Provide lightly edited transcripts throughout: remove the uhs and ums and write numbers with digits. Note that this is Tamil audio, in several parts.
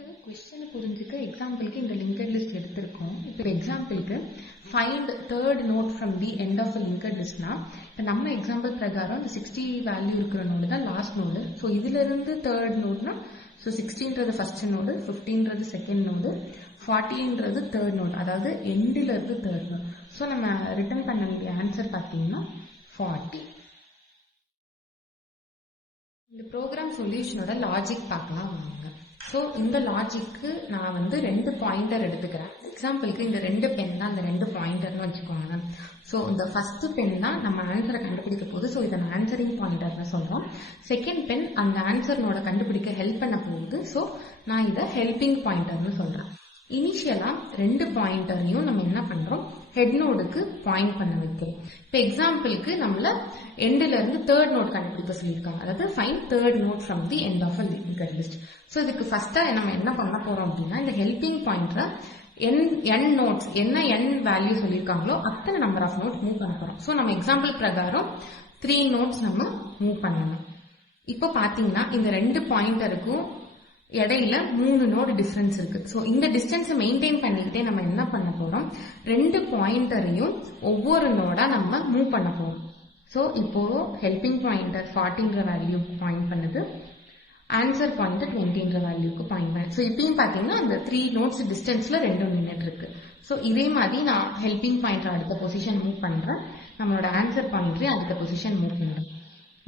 क्वेश्चन புரிஞ்சுக்க எக்ஸாம்பிளுக்கு இந்த லிங்கட் லிஸ்ட் எடுத்திருக்கோம். இப்போ எக்ஸாம்பிளுக்கு find third node from the end of linked list இப்போ நம்ம எக்ஸாம்பிள் பிரகாரம் இந்த 60 வேல்யூ இருக்கிற நோடு தான் லாஸ்ட் நோடு. ஸோ இதுல இருந்து தேர்ட் நோட்னா ஸோ 16ன்றது ஃபர்ஸ்ட் நோடு, 15ன்றது செகண்ட் நோடு, 40ன்றது தேர்ட் நோடு, அதாவது எண்டில் இருந்து தேர்ட் நோடு. ஸோ நம்ம ரிட்டர்ன் பண்ண வேண்டிய ஆன்சர் பார்த்தீங்கன்னா 40. இந்த ப்ரோக்ராம் சொல்யூஷனோட லாஜிக் பார்க்கலாம் வாங்க. ஸோ இந்த லாஜிக்கு நான் வந்து 2 பாயிண்டர் எடுத்துக்கிறேன். எக்ஸாம்பிளுக்கு இந்த 2 பென் தான் அந்த 2 பாயிண்டர்னு வச்சுக்கோங்க. ஸோ இந்த ஃபர்ஸ்ட் பென் தான் நம்ம ஆன்சரை கண்டுபிடிக்க போகுது. ஸோ இதை நான் ஆன்சரிங் பாயிண்டர்னு சொல்கிறோம். செகண்ட் பென் அந்த ஆன்சர்னோட கண்டுபிடிக்க ஹெல்ப் பண்ண போகுது. ஸோ நான் இதை ஹெல்பிங் பாயிண்டர்னு சொல்கிறேன். இனிஷியலா 2 பாயிண்டரையும் நம்ம என்ன பண்றோம், ஹெட் நோடுக்கு பாயிண்ட் பண்ண வைக்கிறோம். இப்போ எக்ஸாம்பிளுக்கு நம்மள எண்ட்ல இருந்து தேர்ட் நோட் கண்டுபிடிக்க சொல்லியிருக்காங்க. அதாவது find third node from the end of a linked list. So இதுக்கு ஃபர்ஸ்டா நம்ம என்ன பண்ண போறோம் அப்படின்னா, இந்த ஹெல்பிங் பாயிண்டரை n நோட்ஸ் என்ன n வேல்யூ சொல்லியிருக்காங்களோ அத்தனை நம்பர் ஆஃப் நோட் மூவ் பண்ண போறோம். ஸோ நம்ம எக்ஸாம்பிள் பிரகாரம் 3 நோட்ஸ் நம்ம மூவ் பண்ணணும். இப்போ பாத்தீங்கன்னா இந்த 2 பாயிண்டருக்கும் இடையில 3 நோடு டிஃபரன்ஸ் இருக்கு. ஸோ இந்த டிஸ்டன்ஸை மெயின்டைன் பண்ணிக்கிட்டே நம்ம என்ன பண்ண போறோம், 2 பாயிண்டரையும் ஒவ்வொரு நோடா நம்ம மூவ் பண்ண போறோம். ஸோ இப்போ ஹெல்பிங் பாயிண்டர் 40ன்ற வேல்யூக்கு பாயிண்ட் பண்ணுது, ஆன்சர் பாயிண்டர் 20ன்ற வேல்யூக்கு பாயிண்ட் பண்ணுது. ஸோ இப்பயும் பாத்தீங்கன்னா அந்த 3 நோட்ஸ் டிஸ்டன்ஸ்ல 2 நின்னுட்டு இருக்கு. ஸோ இதே மாதிரி நான் ஹெல்பிங் பாயிண்டர் அடுத்த பொசிஷன் மூவ் பண்றேன், நம்மளோட ஆன்சர் பாயிண்டரையும் அடுத்த பொசிஷன் மூவ் பண்றேன்.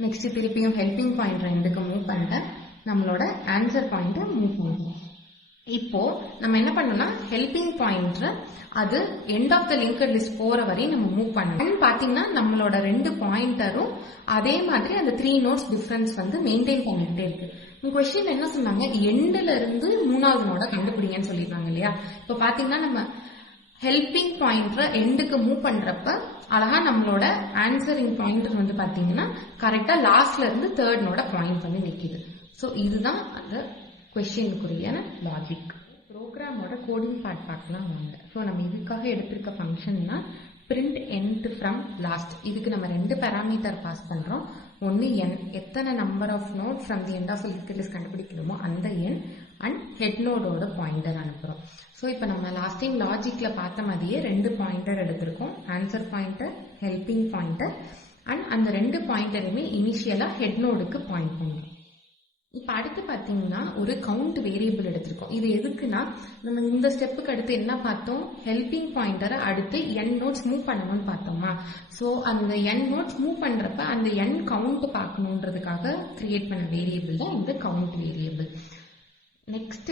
நெக்ஸ்ட் திருப்பியும் ஹெல்பிங் பாயிண்டர் எண்டுக்கு மூவ் பண்றேன், நம்மளோட ஆன்சர் பாயிண்டர் மூவ் பண்ணுவோம். இப்போ நம்ம என்ன பண்ணோம்னா ஹெல்பிங் பாயிண்டர் அது end of the linked list போற வரையும் நம்ம மூவ் பண்ணணும். பாத்தீங்கன்னா நம்மளோட 2 பாயிண்டரும் அதே மாதிரி அந்த 3 நோட்ஸ் டிஃபரன்ஸ் வந்து மெயின்டைன் பண்ணிக்கிட்டே இருக்கு. கொஸ்டின் என்ன சொன்னாங்க, எண்ட்ல இருந்து 3வது நோட கண்டுபிடிங்கன்னு சொல்லிருக்காங்க இல்லையா. இப்போ பாத்தீங்கன்னா நம்ம ஹெல்பிங் பாயிண்டரை எண்டுக்கு மூவ் பண்றப்ப அழகா நம்மளோட ஆன்சரிங் பாயிண்டர் வந்து பாத்தீங்கன்னா கரெக்டா லாஸ்ட்ல இருந்து தேர்ட் நோட பாயிண்ட் பண்ணி நிக்குது. ஸோ இதுதான் அந்த கொஸ்டினுக்குரிய லாஜிக். ப்ரோக்ராமோட கோடிங் பார்ட் பார்க்கலாம் வாங்க. ஸோ நம்ம இதுக்காக எடுத்திருக்க ஃபங்க்ஷன்னா பிரிண்ட் nth ஃப்ரம் லாஸ்ட். இதுக்கு நம்ம 2 பேராமீட்டர் பாஸ் பண்றோம். ஒன்னு n, எத்தனை number of node from the end of linked list கண்டுபிடிக்கணுமோ அந்த n, அண்ட் ஹெட் நோடோட பாயிண்டர் அனுப்புறோம். ஸோ இப்போ நம்ம லாஸ்ட் டைம் லாஜிக்ல பார்த்த மாதிரியே 2 பாயிண்டர் எடுத்திருக்கோம், answer pointer, helping pointer, and அந்த 2 பாயிண்டருமே இனிஷியலா ஹெட் நோடுக்கு பாயிண்ட் பண்ணுறோம். இப்ப அடுத்து பாத்தீங்கன்னா ஒரு கவுண்ட் வேரியபிள் எடுத்திருக்கோம். இது எதுக்குன்னா நம்ம இந்த ஸ்டெப்புக்கு அடுத்து என்ன பார்த்தோம், ஹெல்பிங் பாயிண்டரை அடுத்து n நோட்ஸ் மூவ் பண்ணணும்னு பார்த்தோமா. ஸோ அந்த n நோட்ஸ் மூவ் பண்றப்ப அந்த n கவுண்ட் பார்க்கணுன்றதுக்காக கிரியேட் பண்ண வேரியபிள் தான் இந்த கவுண்ட் வேரியபிள். நெக்ஸ்ட்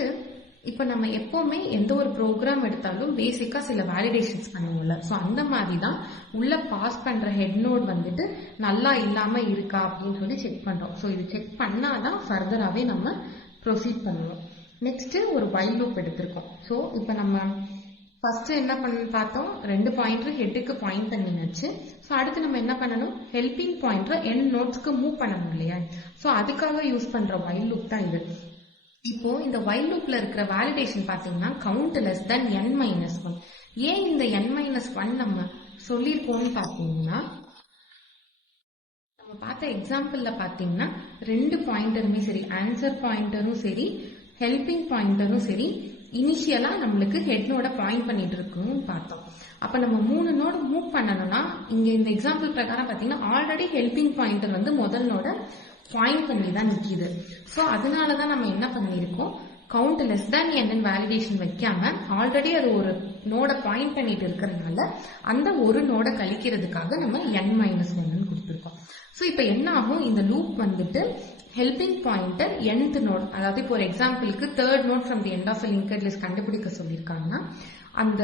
இப்போ நம்ம எப்பவுமே எந்த ஒரு ப்ரோக்ராம் எடுத்தாலும் பேசிக்கா சில வேலிடேஷன்ஸ் பண்ணுவோம்ல. ஸோ அந்த மாதிரி தான் உள்ள பாஸ் பண்ற ஹெட் நோட் வந்துட்டு நல்லா இல்லாம இருக்கா அப்படின்னு சொல்லி செக் பண்றோம். ஸோ இது செக் பண்ணாதான் ஃபர்தராகவே நம்ம ப்ரொசீட் பண்ணுவோம். நெக்ஸ்ட் ஒரு வைல் லூப் எடுத்திருக்கோம். ஸோ இப்போ நம்ம ஃபர்ஸ்ட் என்ன பண்ண பார்த்தோம், 2 பாயிண்டர் ஹெட்டுக்கு பாயிண்ட் பண்ணியாச்சு. ஸோ அடுத்து நம்ம என்ன பண்ணணும், ஹெல்பிங் பாயிண்டர் n நோட்ஸ்க்கு மூவ் பண்ணணும் இல்லையா. ஸோ அதுக்காக யூஸ் பண்ற வைல் லூப் தான் இது. இப்போ இந்த வைல் லூப்ல இருக்கிற வேலிடேஷன் பாத்தீங்கன்னா கவுண்ட் லெஸ் தென் n-1. ஏன் இந்த n-1 நம்ம சொல்லிருக்கோம்னு பாத்தீங்கன்னா, நம்ம பார்த்த எக்ஸாம்பிள்ல பாத்தீங்கன்னா 2 பாயிண்டருமே சரி, ஆன்சர் பாயிண்டரும் சரி, ஹெல்பிங் பாயிண்டரும் சரி, இனிஷியலா நம்மளுக்கு ஹெட் நோட பாயிண்ட் பண்ணிட்டு இருக்குன்னு பார்த்தோம். அப்ப நம்ம 3 நோடு மூவ் பண்ணணும்னா இங்க இந்த எக்ஸாம்பிள் பிரகாரம் பாத்தீங்கன்னா ஆல்ரெடி ஹெல்பிங் பாயிண்டர் வந்து முதல் நோட பாயிண்ட் பண்ணி தான் நிக்குது. ஸோ அதனாலதான் நம்ம என்ன பண்ணிருக்கோம், count less than n validation வைக்காம ஆல்ரெடி அது ஒரு நோட பாயிண்ட் பண்ணிட்டு இருக்கிறதுனால அந்த ஒரு நோட கழிக்கிறதுக்காக நம்ம n-1 கொடுத்துருக்கோம். ஸோ இப்போ என்ன ஆகும், இந்த லூப் வந்துட்டு ஹெல்பிங் பாயிண்டர் nth நோட், அதாவது இப்போ ஒரு எக்ஸாம்பிளுக்கு third node from the end of linked list கண்டுபிடிக்க சொல்லியிருக்காங்கன்னா அந்த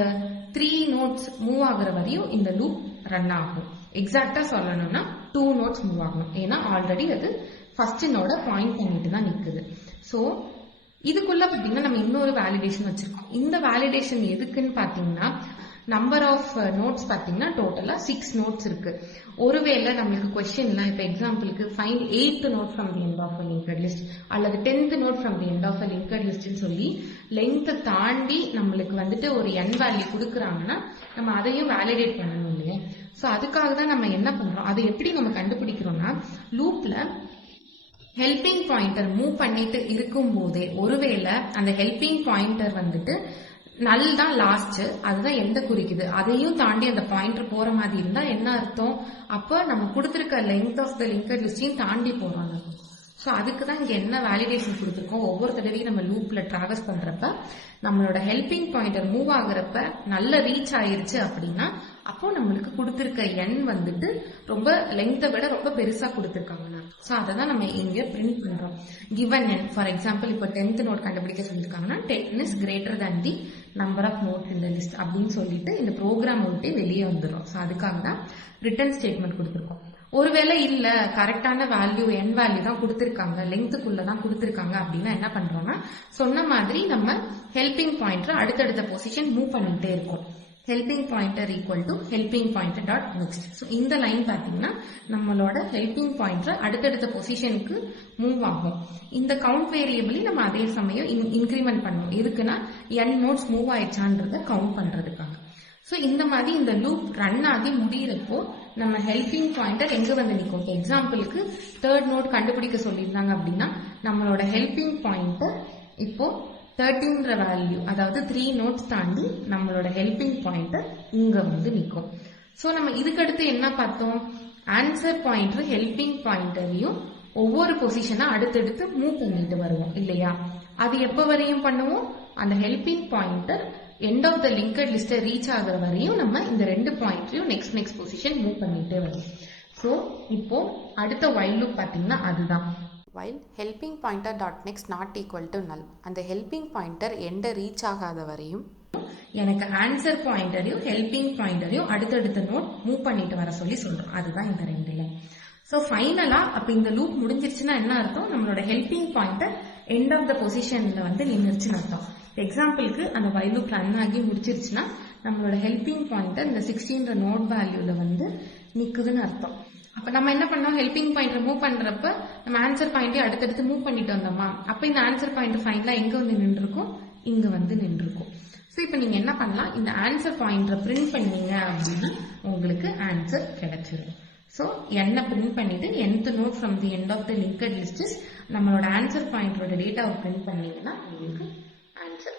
3 நோட்ஸ் மூவ் ஆகுற வரையும் இந்த லூப் ரன் ஆகும். எக்ஸாக்டா சொல்லணும்னா 2 நோட்ஸ் மூவ் ஆகணும், ஏன்னா ஆல்ரெடி அது ஃபர்ஸ்ட் நோட பாயிண்ட் பண்ணிட்டு தான் நிக்குது. ஸோ இதுக்குள்ள பாத்தீங்கன்னா நம்ம இன்னொரு வேலிடேஷன் வச்சிருக்கோம். இந்த வேலிடேஷன் எதுக்குன்னு பாத்தீங்கன்னா நம்பர் ஆஃப் நோட்ஸ் பாத்தீங்கன்னா டோட்டலா 6 நோட்ஸ் இருக்கு. ஒருவேளை நம்மளுக்கு கொஸ்டின்ல இப்ப எக்ஸாம்பிளுக்கு find 8th node from the end of linked list அல்லது 10th node from the end of linked லிஸ்ட்னு சொல்லி லெங்த்தை தாண்டி நம்மளுக்கு வந்துட்டு ஒரு n வேல்யூ கொடுக்குறாங்கன்னா நம்ம அதையும் வேலிடேட் பண்ணணும் இல்லையா. ஸோ அதுக்காக தான் நம்ம என்ன பண்றோம், அதை எப்படி நம்ம கண்டுபிடிக்கிறோம்னா லூப்ல ஹெல்பிங் பாயிண்டர் மூவ் பண்ணிட்டு இருக்கும் போதே ஒருவேளை அந்த ஹெல்பிங் பாயிண்டர் வந்துட்டு நல் தான் லாஸ்ட், அதுதான் எந்த குறிக்குது, அதையும் தாண்டி அந்த பாயிண்டர் போற மாதிரி இருந்தா என்ன அர்த்தம், அப்ப நம்ம கொடுத்திருக்க லெங்த் ஆஃப் த லிங்கட் லிஸ்டையும் தாண்டி போறோம். ஸோ அதுக்கு தான் இங்க என்ன வேலிடேஷன் கொடுத்துருக்கோம், ஒவ்வொரு தடவையும் நம்ம லூப்ல டிராவல்ஸ் பண்றப்ப நம்மளோட ஹெல்பிங் பாயிண்டர் மூவ் ஆகுறப்ப நல்ல ரீச் ஆயிருச்சு அப்படின்னா அப்போ நம்மளுக்கு கொடுத்திருக்க எண் வந்துட்டு ரொம்ப லெங்த்தை விட ரொம்ப பெருசா கொடுத்துருக்காங்க. ஸோ அதை தான் நம்ம இங்க பிரிண்ட் பண்றோம். கிவன் என் ஃபார் எக்ஸாம்பிள் இப்போ 10th நோட் கண்டுபிடிக்க சொல்லியிருக்காங்கன்னா 10 is greater than the number of nodes இந்த லிஸ்ட் அப்படின்னு சொல்லிட்டு இந்த ப்ரோக்ராம் விட்டு வெளியே வந்துடும். ஸோ அதுக்காக தான் ரிட்டர்ன் ஸ்டேட்மெண்ட் கொடுத்துருக்கோம். ஒருவேளை இல்ல கரெக்டான வேல்யூ என் வேல்யூ தான் கொடுத்திருக்காங்க, லெங்த்துக்குள்ளதான் கொடுத்திருக்காங்க அப்படின்னா என்ன பண்றோம்னா சொன்ன மாதிரி நம்ம ஹெல்பிங் பாயிண்டர் அடுத்தடுத்த பொசிஷன் மூவ் பண்ணிட்டே இருக்கும். Helping pointer equal to helping pointer dot next. So இந்த லைன் பாத்தீங்கன்னா நம்மளோட ஹெல்பிங் பாயிண்டர் அடுத்தடுத்த பொசிஷனுக்கு மூவ் ஆகும். இந்த கவுண்ட் வேரியபிளையும் நம்ம அதே சமயம் இன்க்ரிமெண்ட் பண்ணுவோம். எதுக்குன்னா n நோட்ஸ் மூவ் ஆயிடுச்சான்றத கவுண்ட் பண்றதுக்காக. ஸோ இந்த மாதிரி இந்த லூப் ரன் ஆகி முடியிறப்போ நம்ம ஹெல்பிங் பாயிண்டர் எங்க வந்து நிற்கும். எக்ஸாம்பிளுக்கு 3rd நோட் கண்டுபிடிக்க சொல்லியிருந்தாங்க அப்படின்னா நம்மளோட ஹெல்பிங் பாயிண்டர் இப்போ 13ன்ற வேல்யூ, அதாவது 3 நோட்ஸ் தாண்டி நம்மளோட ஹெல்பிங் பாயிண்டர் இங்க வந்து நிற்கும். ஸோ நம்ம இதுக்கடுத்து என்ன பார்த்தோம், ஆன்சர் பாயிண்டர் ஹெல்பிங் பாயிண்டரையும் ஒவ்வொரு பொசிஷனா அடுத்தடுத்து மூவ் பண்ணிட்டு வருவோம் இல்லையா. அது எப்ப வரையும் பண்ணுவோம், அந்த helping pointer end of the linked list reach ஆகுற வரையும் நம்ம இந்த 2 பாயிண்டரையும் நெக்ஸ்ட் பொசிஷன் மூவ் பண்ணிட்டே வரும். ஸோ இப்போ அடுத்த while loop பாத்தீங்கன்னா அதுதான் while helping pointer dot next not equal to null. அந்த helping pointer எண்ட ரீச் ஆகாத வரையும் எனக்கு ஆன்சர் பாயிண்டரையும் ஹெல்பிங் பாயிண்டரையும் அடுத்தடுத்த நோட் மூவ் பண்ணிட்டு வர சொல்லி சொல்றோம். அதுதான் இந்த 2 லைன். ஸோ ஃபைனலா அப்ப இந்த லூப் முடிஞ்சிருச்சுன்னா என்ன அர்த்தம், நம்மளோட helping pointer end of the பொசிஷன்ல வந்து நின்றுச்சுன்னு அர்த்தம். எக்ஸாம்பிளுக்கு அந்த while loop ரன் ஆகி முடிச்சிருச்சுன்னா நம்மளோட ஹெல்பிங் பாயிண்டர் இந்த 16ன்ற நோட் வேல்யூல வந்து நிக்குதுன்னு அர்த்தம். அப்ப நம்ம என்ன பண்ணோம், ஹெல்பிங் பாயிண்டர் மூவ் பண்றப்ப நம்ம ஆன்சர் பாயிண்டே அடுத்தடுத்து மூவ் பண்ணிட்டு வந்தோமா, அப்ப இந்த ஆன்சர் பாயிண்டர் ஃபைனலா எங்க வந்து நின்றுருக்கும், இங்க வந்து நின்றுருக்கும். ஸோ இப்போ நீங்க என்ன பண்ணலாம், இந்த ஆன்சர் பாயிண்டரை பிரிண்ட் பண்ணீங்க அப்படின்னா உங்களுக்கு ஆன்சர் கிடைச்சிடும். ஸோ என்ன பிரிண்ட் பண்ணிட்டு nth node from the end of the linked list நம்மளோட ஆன்சர் பாயிண்டரோட டேட்டாவை பிரிண்ட் பண்ணீங்கன்னா உங்களுக்கு ஆன்சர்